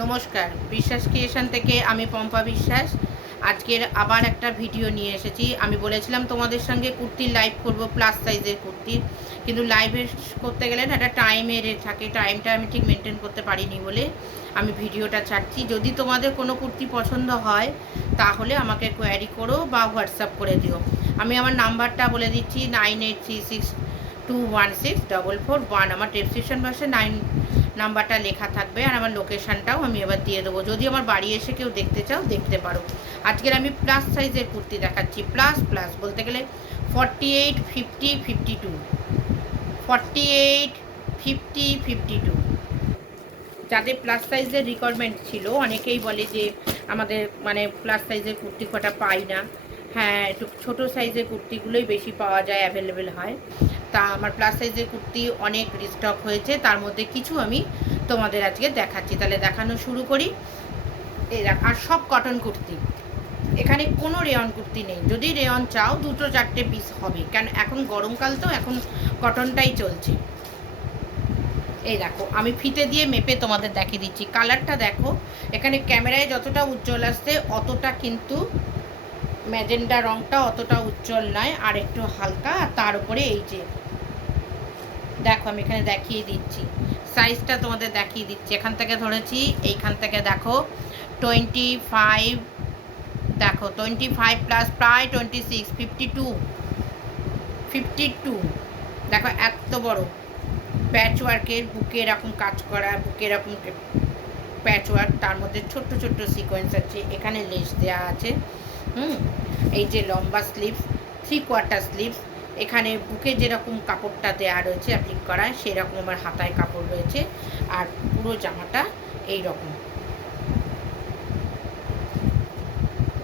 নমস্কার, বিশ্বাস ক্রিয়েশন থেকে আমি পম্পা বিশ্বাস। আজকের আবার একটা ভিডিও নিয়ে এসেছি। আমি বলেছিলাম তোমাদের সঙ্গে কুর্তির লাইভ করব, প্লাস সাইজের কুর্তির, কিন্তু লাইভে করতে গেলে না একটা টাইমের থাকে, টাইমটা আমি ঠিক মেনটেন করতে পারিনি বলে আমি ভিডিওটা ছাড়ছি। যদি তোমাদের কোনো কুর্তি পছন্দ হয় তাহলে আমাকে কোয়ারি করো বা হোয়াটসঅ্যাপ করে দিও। আমি আমার নাম্বারটা বলে দিচ্ছি 9836216441। আমার ডেসক্রিপশন বক্সে নাম্বারটা লেখা থাকবে, আর আমার লোকেশানটাও আমি এবার দিয়ে দেবো। যদি আমার বাড়ি এসে কেউ দেখতে চাও দেখতে পারো। আজকের আমি প্লাস সাইজের কুর্তি দেখাচ্ছি। প্লাস প্লাস বলতে গেলে 48, 50, 52, 48, 50, 52। যাদের প্লাস সাইজের রিকোয়ারমেন্ট ছিল, অনেকেই বলে যে আমাদের মানে প্লাস সাইজের কুর্তি কটা পাই না। হ্যাঁ, একটু ছোটো সাইজের কুর্তিগুলোই বেশি পাওয়া যায়, অ্যাভেলেবেল হয়। তা আমার প্লাস সাইজের কুর্তি অনেক রিস্টক হয়েছে, তার মধ্যে কিছু আমি তোমাদের আজকে দেখাচ্ছি। তাহলে দেখানো শুরু করি। এই দেখ, আর সব কটন কুর্তি, এখানে কোনো রেয়ন কুর্তি নেই। যদি রেয়ন চাও 2-4টে পিস হবে, কেন এখন গরমকাল তো, এখন কটনটাই চলছে। এই দেখো, আমি ফিতে দিয়ে মেপে তোমাদের দেখিয়ে দিচ্ছি। কালারটা দেখো, এখানে ক্যামেরায় যতটা উজ্জ্বল আসছে অতটা কিন্তু ম্যাজেন্ডা রঙটা অতটা উজ্জ্বল নয়, আর একটু হালকা। আর তার উপরে এই যে দেখো, আমি এখানে দেখিয়ে দিচ্ছি, সাইজটা তোমাদের দেখিয়ে দিচ্ছি। এখান থেকে ধরেছি, এইখান থেকে দেখো 25, দেখো 25 প্লাস প্রায় 26, 52, 52। দেখো এত বড় প্যাচওয়ার্কের, বুকে এরকম কাজ করা, বুকে এরকম প্যাচওয়ার্ক, তার মধ্যে ছোট্ট ছোট্ট সিকোয়েন্স আছে, এখানে লেস দেওয়া আছে। এই যে লম্বা স্লিভস, 3/4 স্লিভস, এখানে বুকে যেরকম কাপড়টা দেওয়া রয়েছে অ্যাপ্লিক করা, সেরকম আমার হাতায় কাপড় রয়েছে। আর পুরো জামাটা এই রকম,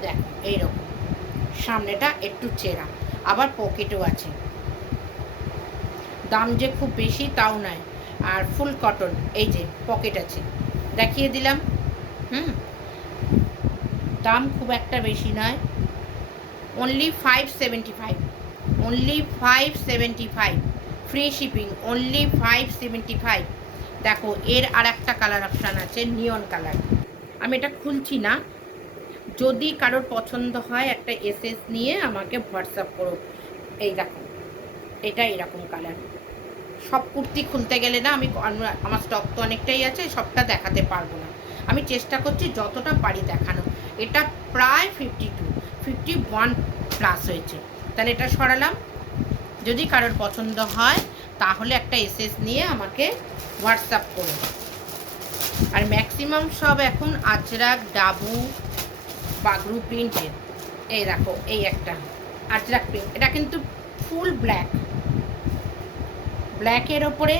দেখো এইরকম, সামনেটা একটু চেরা, আবার পকেটও আছে। দাম যে খুব বেশি তাও নয়, আর ফুল কটন, এই যে পকেট আছে, দেখিয়ে দিলাম। দাম খুব একটা বেশি নয়, only 575, only 575, free shipping, only 575। দেখো এর আর একটা কালার অপশান আছে, নিয়ন কালার। আমি এটা খুলছি না, যদি কারোর পছন্দ হয় একটা এসএস নিয়ে আমাকে হোয়াটসঅ্যাপ করো। এই দেখো, এটা এরকম কালার। সব কুর্তি খুলতে গেলে না, আমার স্টক তো অনেকটাই আছে, সবটা দেখাতে পারবো না। আমি চেষ্টা করছি যতটা পারি দেখানো। এটা প্রায় 52, 51 প্লাস হয়েছে। তাহলে এটা সরালাম। যদি কারোর পছন্দ হয় তাহলে একটা এসএস নিয়ে আমাকে হোয়াটসঅ্যাপ করুন। আর ম্যাক্সিমাম সব এখন আজরাক, ডাবু, বাগরু প্রিন্টের। এই দেখো, এই একটা আজরাক প্রিন্ট, এটা কিন্তু ফুল ব্ল্যাক, ব্ল্যাকের ওপরে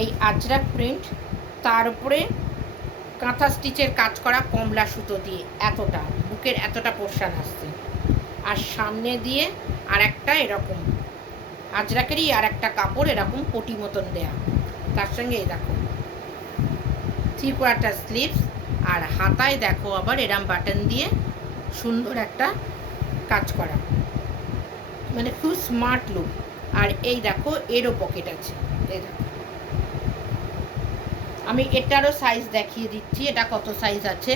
এই আজরাক প্রিন্ট, তার উপরে কাঁথা স্টিচের কাজ করা কমলা সুতো দিয়ে, এতটা বুকের এতটা পোর্শান আসছে। আর সামনে দিয়ে আর একটা এরকম আজরাকেরই আর একটা কাপড় এরকম পটি মতন দেয়া, তার সঙ্গে এই দেখো 3/4 স্লিভস। আর হাতায় দেখো আবার এরম বাটন দিয়ে সুন্দর একটা কাজ করা, মানে খুব স্মার্ট লুক। আর এই দেখো এরও পকেট আছে। এই দেখো, আমি এটারও সাইজ দেখিয়ে দিচ্ছি, এটা কত সাইজ আছে।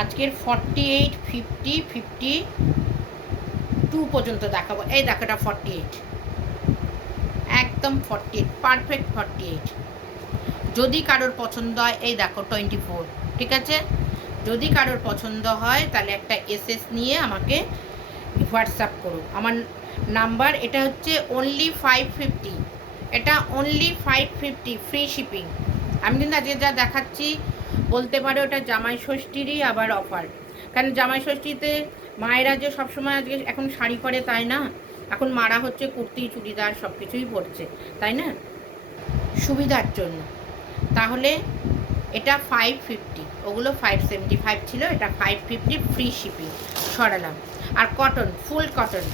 আজকের 48, 50, 52 পর্যন্ত দেখাবো। এই দেখো, এটা 48, একদম 48, পারফেক্ট 48। যদি কারোর পছন্দ হয়, এই দেখো 24, ঠিক আছে। যদি কারোর পছন্দ হয় তাহলে একটা এসএস নিয়ে আমাকে হোয়াটসঅ্যাপ করো। আমার নাম্বার এটা হচ্ছে অনলি 550, এটা অনলি 550, ফ্রি শিপিং। আমি কিন্তু আজকে যা দেখাচ্ছি বলতে পারো ওটা জামাই ষষ্ঠীরই আবার অফার। কারণ জামাই ষষ্ঠীতে মায়েরা যে সবসময় আজকে এখন শাড়ি পরে তাই না, এখন মারা হচ্ছে কুর্তি, চুড়িদার সব কিছুই পরছে, তাই না, সুবিধার জন্য। তাহলে এটা 550, ওগুলো 575 ছিল, এটা 550, ফ্রি শিপিং, সরালাম। আর কটন, ফুল কটন,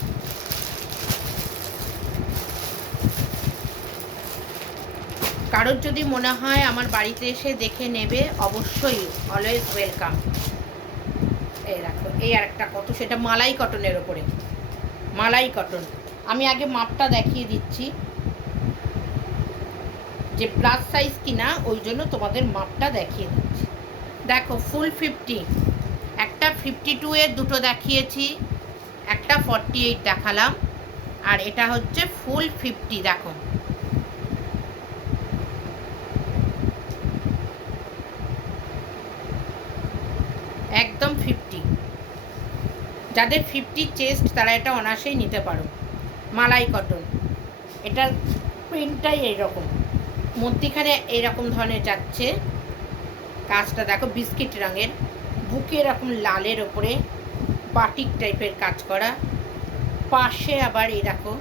কারোর যদি মনে হয় আমার বাড়িতে এসে দেখে নেবে, অবশ্যই অলওয়েজ ওয়েলকাম। এই দেখো, এই আর একটা কত, সেটা মালাই কটনের ওপরে, মালাই কটন। আমি আগে মাপটা দেখিয়ে দিচ্ছি। যে প্লাস সাইজ কিনা, ওই জন্য তোমাদের মাপটা দেখিয়ে দিচ্ছি। দেখো ফুল 50, একটা 52 এর দুটো দেখিয়েছি, একটা 48 দেখালাম, আর এটা হচ্ছে ফুল 50। দেখো একদম 50। যাদের 50 চেস্ট তারা এটা অনায়াসেই নিতে পারো। মালাই কটন, এটার প্রিন্টটাই এইরকম, মধ্যিখানে এইরকম ধরনের যাচ্ছে কাজটা। দেখো বিস্কিট রঙের, বুকে এরকম লালের ওপরে বাটিক টাইপের কাজ করা, পাশে আবার এরকম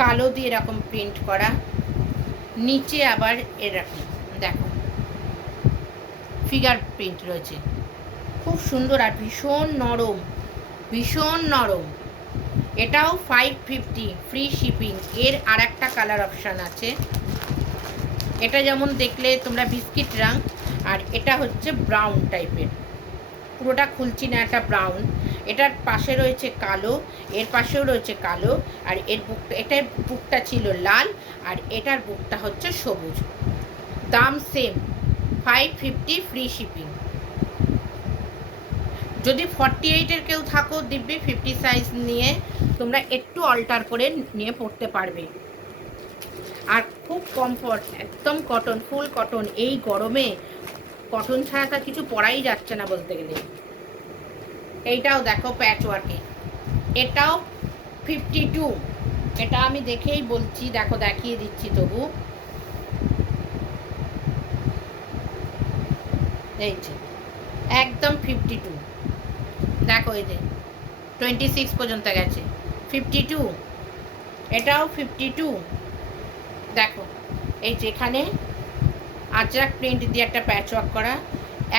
কালো দিয়ে এরকম প্রিন্ট করা, নিচে আবার এরকম দেখো ফিগার প্রিন্ট রয়েছে, খুব সুন্দর আর ভীষণ নরম, ভীষণ নরম। এটাও 550 ফ্রি শিপিং। এর আর একটা কালার অপশান আছে, এটা যেমন দেখলে তোমরা বিস্কিট রং, আর এটা হচ্ছে ব্রাউন টাইপের, পুরোটা খুলছি না, একটা ব্রাউন। এটার পাশে রয়েছে কালো, এর পাশেও রয়েছে কালো, আর এর বুকটা, এটার বুকটা ছিল লাল, আর এটার বুকটা হচ্ছে সবুজ। দাম সেম, 550 ফ্রি শিপিং। যদি 48-এর কেউ থাকো দিব্যি 50 সাইজ নিয়ে তোমরা একটু অল্টার করে নিয়ে পড়তে পারবে। আর খুব কমফর্ট, একদম কটন, ফুল কটন। এই গরমে কটন ছাড়া তার কিছু পরাই যাচ্ছে না বলতে গেলে। এইটাও দেখো প্যাচ ওয়ার্কে, এটাও 52। এটা আমি দেখেই বলছি, দেখো দেখিয়ে দিচ্ছি তবু। এই যে একদম 52, দেখো এই যে 26 পর্যন্ত গেছে, 52। এটাও 52। দেখো এই যেখানে আজরাক প্রিন্ট দিয়ে একটা প্যাচ ওয়ার্ক করা,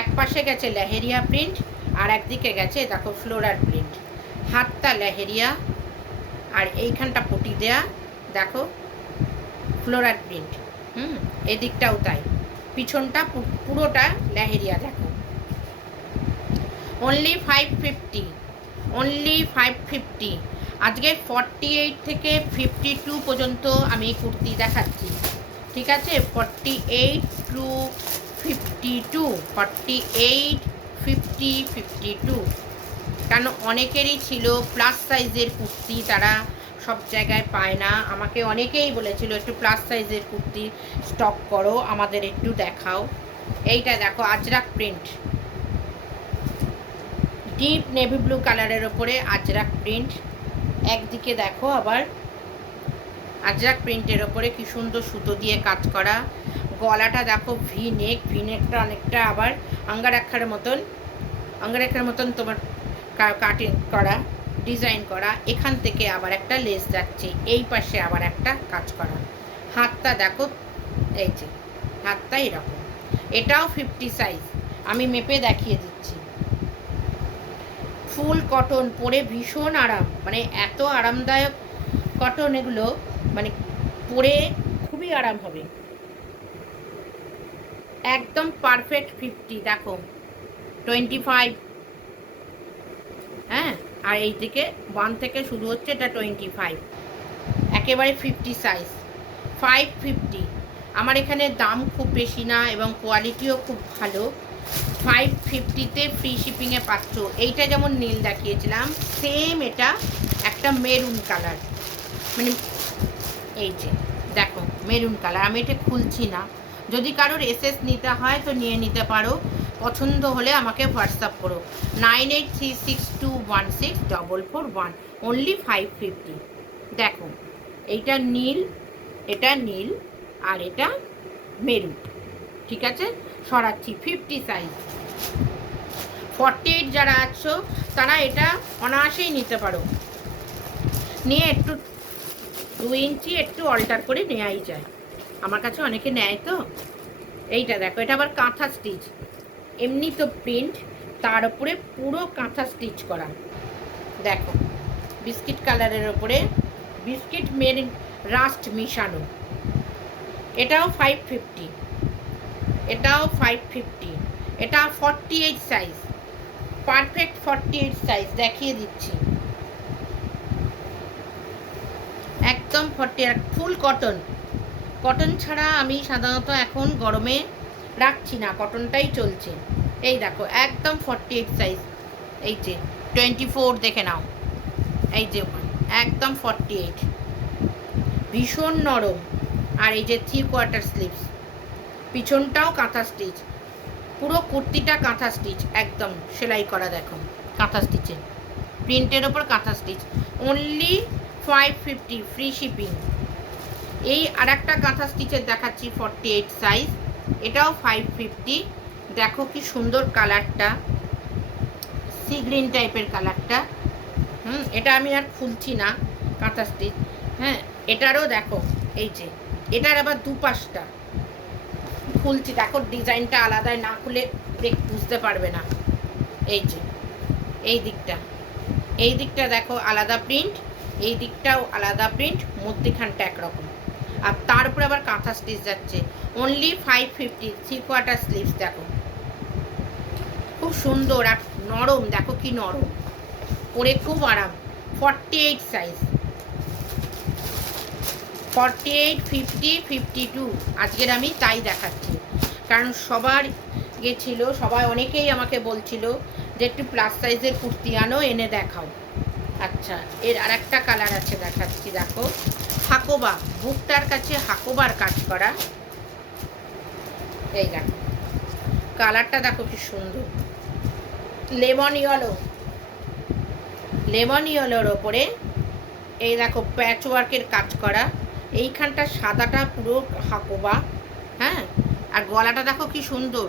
এক পাশে গেছে লেহেরিয়া প্রিন্ট, আর একদিকে গেছে দেখো ফ্লোরাল প্রিন্ট। হাতটা লেহেরিয়া, আর এইখানটা পটি দেয়া দেখো ফ্লোরাল প্রিন্ট। এদিকটাও তাই, পিছনটা পুরোটা লেহেরিয়া। দেখো অনলি 550, অনলি 550। আজকে 48 থেকে 52 পর্যন্ত আমি কুর্তি দেখাচ্ছি, ঠিক আছে? 48 টু 52, 48, 50, 52। কারণ অনেকেরই ছিল প্লাস সাইজের কুর্তি, তারা সব জায়গায় পায় না। আমাকে অনেকেই বলেছিল একটু প্লাস সাইজের কুর্তি স্টক করো, আমাদের একটু দেখাও। এইটা দেখো Ajrak print, deep navy blue কালারের ওপরে আজরাক প্রিন্ট। একদিকে দেখো আবার আজরাক প্রিন্টের ওপরে কি সুন্দর সুতো দিয়ে কাজ করা। গলাটা দেখো ভি নেক, ভি নেকটা অনেকটা আবার আঙ্গারাক্ষার মতন তোমার কাটিং করা, ডিজাইন করা। এখান থেকে আবার একটা লেস যাচ্ছে, এই পাশে আবার একটা কাজ করা। হাতটা দেখো, এই যে হাতটা এরকম। এটাও 50 সাইজ, আমি মেপে দেখিয়ে দিচ্ছি। ফুল কটন, পরে ভীষণ আরাম, মানে এত আরামদায়ক কটন এগুলো, মানে পরে খুবই আরাম হবে, একদম পারফেক্ট 50। দেখো 25, হ্যাঁ, আর এই দিকে 1 থেকে শুরু হচ্ছে, এটা 25, একেবারে 50 সাইজ, 550। আমার এখানে দাম খুব বেশি না এবং কোয়ালিটিও খুব ভালো। 550-তে ফ্রি শিপিংয়ে পাচ্ছ। এইটা যেমন নীল দেখিয়েছিলাম, সেম এটা একটা মেরুন কালার, মানে এই যে দেখো মেরুন কালার। আমি এটা খুলছি না, যদি কারোর এসএস নিতে হয় তো নিয়ে নিতে পারো, পছন্দ হলে আমাকে হোয়াটসঅ্যাপ করো 9836216441, অনলি 550। দেখো এইটা নীল, এটা নীল, আর এটা মেরুন, ঠিক আছে? সরাচ্ছি, 50 সাইজ। 48 যারা আছো তারা এটা অনায়াসেই নিতে পারো, নিয়ে একটু 2 ইঞ্চি একটু অল্টার করে নেওয়াই যায়, আমার কাছে অনেকে নেয় তো। এইটা দেখো, এটা আবার কাঁথা স্টিচ, এমনি তো প্রিন্ট, তার উপরে পুরো কাঁথা স্টিচ করা। দেখো বিস্কিট কালারের ওপরে বিস্কিট মেরিন রাস্ট মিশানো। এটাও 550, এটাও 550। এটা 48 সাইজ, পারফেক্ট 48 সাইজ দেখিয়ে দিচ্ছি, একদম 48, ফুল কটন, কটন ছাড়া আমি সাধারণত এখন গরমে রাখছি না, কটনটাই চলছে। এই দেখো একদম 48 সাইজ, এই যে 24 দেখে নাও, এই যে একদম 48, ভীষণ নরম। আর এই যে 3/4 স্লিভস, পিছনটাও কাঁথা স্টিচ, পুরো কুর্তিটা কাঁথা স্টিচ, একদম সেলাই করা, দেখো কাঁথা স্টিচে, প্রিন্টের ওপর কাঁথা স্টিচ। Only 550, free shipping. এই আর একটা কাঁথা স্টিচের দেখাচ্ছি 48 সাইজ, এটাও 550। দেখো কি সুন্দর কালারটা, সি গ্রিন টাইপের কালারটা। এটা আমি আর খুলছি না, কাঁথা স্টিচ। হ্যাঁ, এটারও দেখো, এই যে এটার আবার দুপাশটা খুলছি, দেখো ডিজাইনটা আলাদায়, না খুলে বুঝতে পারবে না। এই যে এই দিকটা দেখো আলাদা প্রিন্ট, এই দিকটাও আলাদা প্রিন্ট, মধ্যিখানটা একরকম, আর তার উপরে আবার কাঁথা স্টিচ যাচ্ছে। Only 550, 3/4 sleeves. দেখো খুব সুন্দর আর নরম, দেখো কি নরম, পরে খুব আরাম। 48 সাইজ, 48, 50, 52 আজকের আমি তাই দেখাচ্ছি, কারণ সবার গেছিলো, সবাই অনেকেই আমাকে বলছিল যে একটু প্লাস সাইজের কুর্তি আনো, এনে দেখাও। আচ্ছা, এর আর একটা কালার আছে, দেখাচ্ছি। দেখো হাকোবা, বুকটার কাছে হাকোবার কাজ করা, এই দেখো কালারটা দেখো কি সুন্দর, লেমন ইয়েলোর ওপরে এই দেখো প্যাচ ওয়ার্কের কাজ করা, এইখানটা সাদাটা পুরো হাকোবা। হ্যাঁ, আর গলাটা দেখো কি সুন্দর,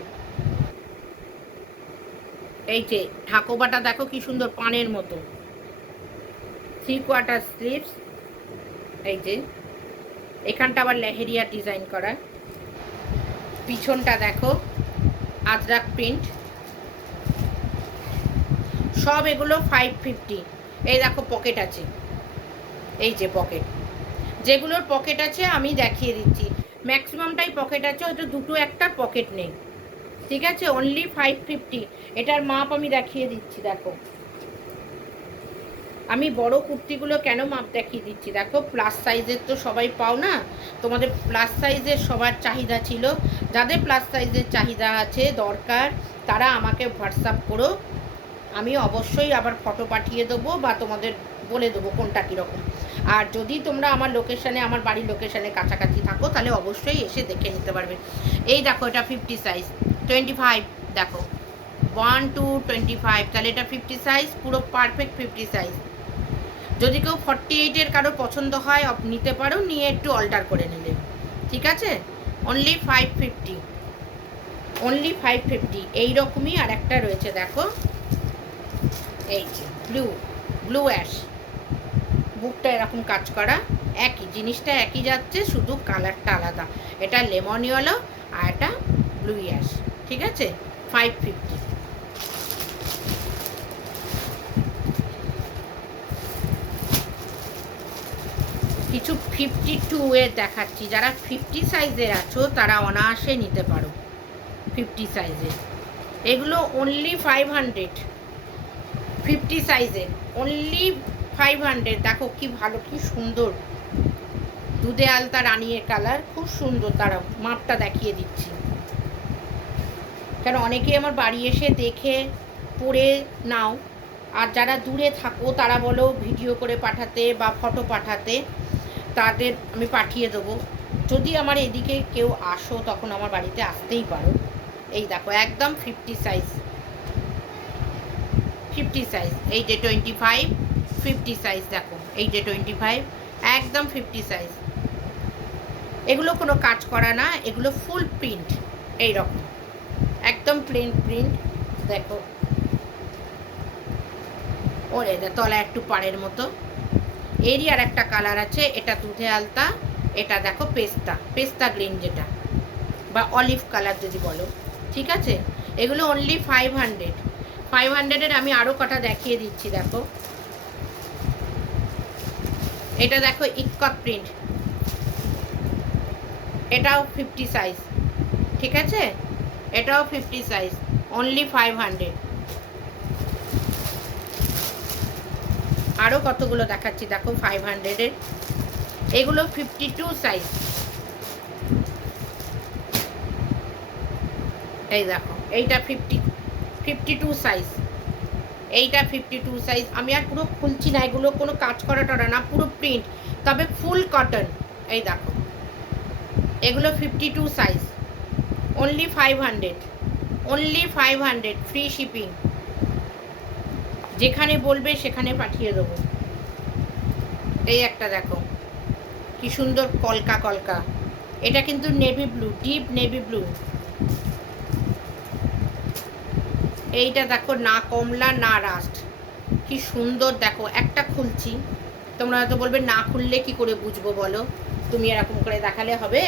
এই যে হাকোবাটা দেখো কি সুন্দর, পানের মতো। 3/4 স্লিভস, এই যে এখানটা আবার লেহেরিয়া ডিজাইন করা, পিছনটা দেখো আজরাক প্রিন্ট, সব এগুলো 550। এই দেখো পকেট আছে, এই যে পকেট, যেগুলোর পকেট আছে আমি দেখিয়ে দিচ্ছি, ম্যাক্সিমামটাই পকেট আছে, হয়তো দুটো একটা পকেট নেই, ঠিক আছে। অনলি 550। এটার মাপ আমি দেখিয়ে দিচ্ছি, দেখো আমি বড় কুর্তিগুলো কেন মাপ দেখিয়ে দিচ্ছি, দেখো প্লাস সাইজের তো সবাই পাও না, তোমাদের প্লাস সাইজের সবার চাহিদা ছিল, যাদের প্লাস সাইজের চাহিদা আছে দরকার তারা আমাকে হোয়াটসঅ্যাপ করো, আমি অবশ্যই আবার ফটো পাঠিয়ে দেবো বা তোমাদের বলে দেবো কোনটা কীরকম। আর যদি তোমরা আমার লোকেশানে, আমার বাড়ির লোকেশানে কাছাকাছি থাকো, তাহলে অবশ্যই এসে দেখে নিতে পারবে। এই দেখো এটা 50 সাইজ, 25 দেখো 1 to 25, তাহলে এটা 50 সাইজ, পুরো পারফেক্ট 50 সাইজ। যদি কেউ 48-এর কারো পছন্দ হয় নিতে পারো, নিয়ে একটু অল্টার করে নিলে, ঠিক আছে। Only 550, only 550। এইরকমই আর একটা রয়েছে, দেখো এই যে ব্লু অ্যাশ, বুকটা এরকম কাজ করা, একই জিনিসটা একই যাচ্ছে, শুধু কালারটা আলাদা। এটা লেমন ইয়েলো আর এটা ব্লু অ্যাশ, ঠিক আছে। 550। কিছু 52-এর দেখাচ্ছি, যারা 50 সাইজের আছো তারা অনায়াসে নিতে পারো 50 সাইজের। এগুলো অনলি 500, 50 সাইজের অনলি 500। দেখো কি ভালো, কি সুন্দর, দুধে আলতা রানির কালার, খুব সুন্দর। তারা মাপটা দেখিয়ে দিচ্ছি, কারণ অনেকেই আমার বাড়ি এসে দেখে পরে নাও, আর যারা দূরে থাকো তারা বলো ভিডিও করে পাঠাতে বা ফটো পাঠাতে, তাদের আমি পাঠিয়ে দেবো। যদি আমার এদিকে কেউ আসো তখন আমার বাড়িতে আসতেই পারো। এই দেখো একদম 50 সাইজ, 50 সাইজ, এই যে 25, 50 সাইজ, দেখো এই যে 25, একদম 50 সাইজ। এগুলো কোনো কাজ করা না, এগুলো ফুল প্রিন্ট, এই রকম একদম প্লেন প্রিন্ট। দেখো ওরে তলা একটু পাড়ের মতো। এরই আর একটা কালার আছে, এটা দুধে আলতা, এটা দেখো পেস্তা গ্রিন যেটা, বা অলিভ কালার যদি বলো, ঠিক আছে। এগুলো অনলি 500, 500-এর আমি আরও কটা দেখিয়ে দিচ্ছি। দেখো এটা দেখো ইক্কত প্রিন্ট, এটাও 50 সাইজ, ঠিক আছে, এটাও 50 সাইজ, অনলি 500। আরও কতগুলো দেখাচ্ছি, দেখো 500-এর, এগুলো 52 সাইজ, এই দেখো, এইটা 52 সাইজ, এইটা 52 সাইজ। আমি আর পুরো খুলছি না, এগুলো কোনো কাজ করা টরা না, পুরো প্রিন্ট, তবে ফুল কটন। এই দেখো, এগুলো 52 size, only 500, only 500, free shipping. যেখানে বলবে সেখানে পাঠিয়ে দেবো। এই একটা দেখো কি সুন্দর কলকা কলকা, এটা কিন্তু navy blue, deep navy blue. এইটা দেখো, না কমলা না রাস্ট, কি সুন্দর দেখো। একটা খুলছি, তোমরা হয়তো বলবে না খুললে কি করে বুঝবো বলো, তুমি এরকম করে দেখালে হবে?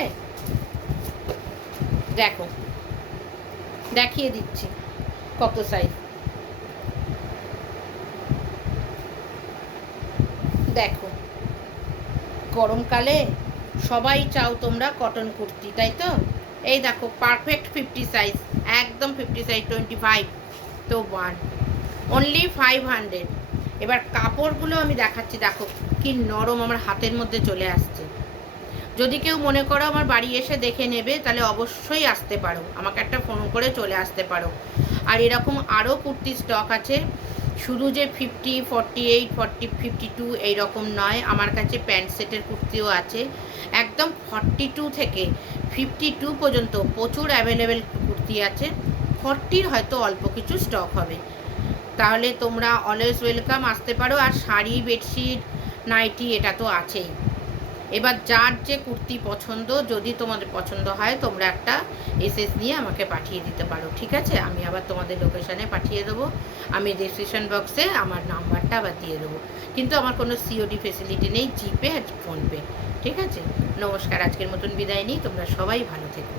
দেখো, দেখিয়ে দিচ্ছি কত সাইজ। দেখো, গরমকালে সবাই চাও তোমরা কটন কুর্তি, তাই তো? এই দেখো, পারফেক্ট 50 সাইজ, একদম 50 সাইজ, 25 তো 1, অনলি 500। এবার কাপড়গুলো আমি দেখাচ্ছি, দেখো কি নরম, আমার হাতের মধ্যে চলে আসছে। যদি কেউ মনে করো আমার বাড়ি এসে দেখে নেবে, তাহলে অবশ্যই আসতে পারো, আমাকে একটা ফোন করে চলে আসতে পারো। আর এরকম আরও কুর্তি স্টক আছে, শুধু যে 50, 48, 40, 52 এইরকম নয়, আমার কাছে প্যান্ট সেটের কুর্তিও আছে, একদম 42 থেকে 52 পর্যন্ত প্রচুর অ্যাভেলেবেল কুর্তি আছে। 40 হয়তো অল্প কিছু স্টক হবে, তাহলে তোমরা অলওয়েজ ওয়েলকাম, আসতে পারো। আর শাড়ি, বেডশিট, নাইটি এটা তো আছেই। এবার যার যে কুর্তি পছন্দ, যদি তোমাদের পছন্দ হয়, তোমরা একটা এসএস নিয়ে আমাকে পাঠিয়ে দিতে পারো, ঠিক আছে? আমি আবার তোমাদের লোকেশানে পাঠিয়ে দেবো। আমি ডিসক্রিপশন বক্সে আমার নাম্বারটা আবার দিয়ে দেবো। কিন্তু আমার কোনো সিওডি ফেসিলিটি নেই, জিপে আর ফোনপে, ঠিক আছে? নমস্কার, আজকের মতন বিদায় নিই, তোমরা সবাই ভালো থেকো।